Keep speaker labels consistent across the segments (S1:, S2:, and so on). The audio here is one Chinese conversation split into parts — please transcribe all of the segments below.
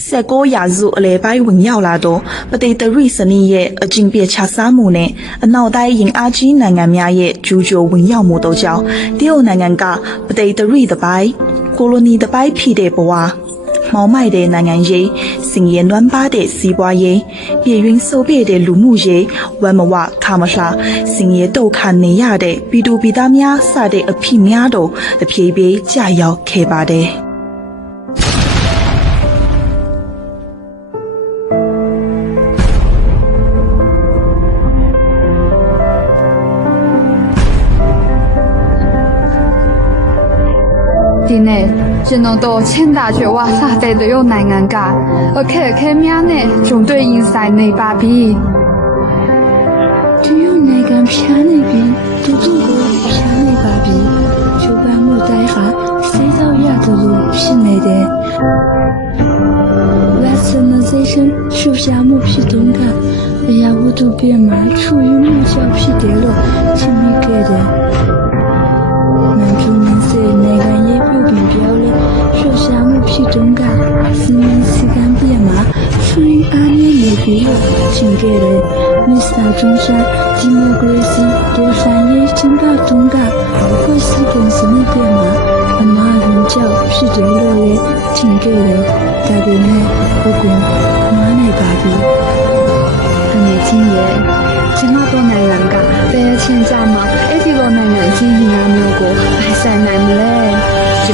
S1: ဆက်ကိုရာစုအလဲပိုင်းဝင်ရောက်လာတော့ပတိတရိစနီရဲ့အကျင့်ပြချစားမှုနဲ့အနောက်တိုင်းရင်အားကြီးနိုင်ငံများရဲ့ဂျူဂျိုဝင်ရောက်မှုတို့ကြောင့်တရုတ်နိုင်ငံကပတိတရိတပိုင်းကိုလိုနီတပိုင်းဖြစ်တဲ့ဘဝမောင်မိုက်တဲ့နိုင်ငံရေးစင်ရွန်းပါတဲ့စီးပွားရေးပြည်ရင်းဆိုးပြတဲ့လူမှုရေးဝမ်မဝခါမရှာစင်ရဲတုတ်ခံနေရတဲ့ပြည်သူပြည်သားများစတဲ့အဖြစ်များတော့အပြေပြေးကြရောက်ခဲ့ပါတယ်
S2: 呢，吉么多千大绝话，哪代都有难人家，而看看命呢，总对人生内把柄。
S3: 只有你敢拼，那边就足够拼一把比。就把我带下，谁到亚的路皮内代。我次么再生，收下么皮东家，哎呀，我都别买，出远。阿嬤來不了，天氣熱。Mr.、啊、中山，移民歸心，多山夜，金包宗家，不管是從什麼嘛，阿媽任教，是真落來，啊、天氣熱，家裡熱，不管，阿媽在家裡，
S2: 阿妹聽言。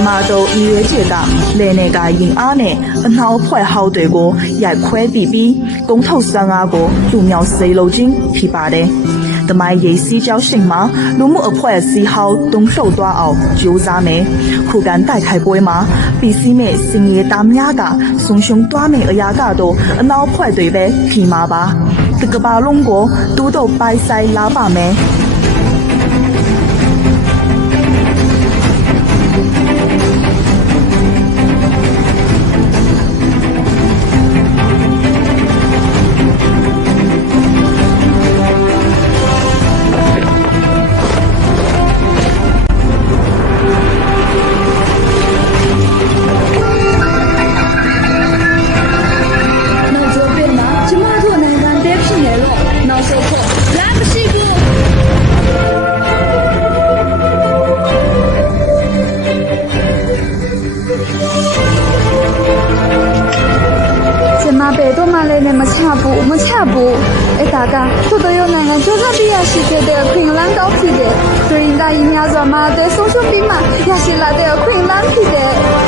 S1: ီမာတို့ဤရဲကျေကလယ်နေကရင်အားနဲ့အနှောင်းဖွဲ့ဟောက်တွေကိုရိုက်ခွဲပြီးပြီးကုံထုပ်ဆန်းကားကိုပြူမြောင်စေလုံးချင်းဖြစ်ပါတယ်။တမိုင်းရေးစီးကြောင်းရှိမှလူမှုအဖွဲ့စီဟောက်တုံးထုပ်သွားအောင်ကြိုးစားမယ်။ခုကန်တိုက်ခိုက်ပွဲမှာပီစီမဲ့စင်ရဲသားများကစုံရှုံသွားမယ်အရာကတော့အနှောင်းဖွဲ့တွေပဲဖြစ်မှာပါ။ဒီကဘာလုံးကိုတူတူပိုင်ဆိုင်လာပါမယ်။
S2: 来个西哥！咱们白嘛来那么抢步，么抢步？哎大家，多多奶奶这都有哪样？作战的也是在的，困难搞起的；所以咱一定要嘛得，双手并嘛，也是来得困难起的。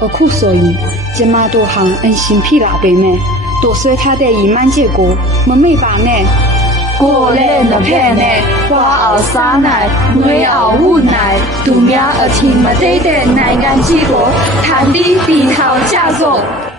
S2: 个苦所以，吉妈多行恩心皮拉白么，都说他的一满结果，我没办呢。
S4: 过来那片呢，花儿三奈，月熬五奈，独苗而天么得得难安结果，叹的低头家族。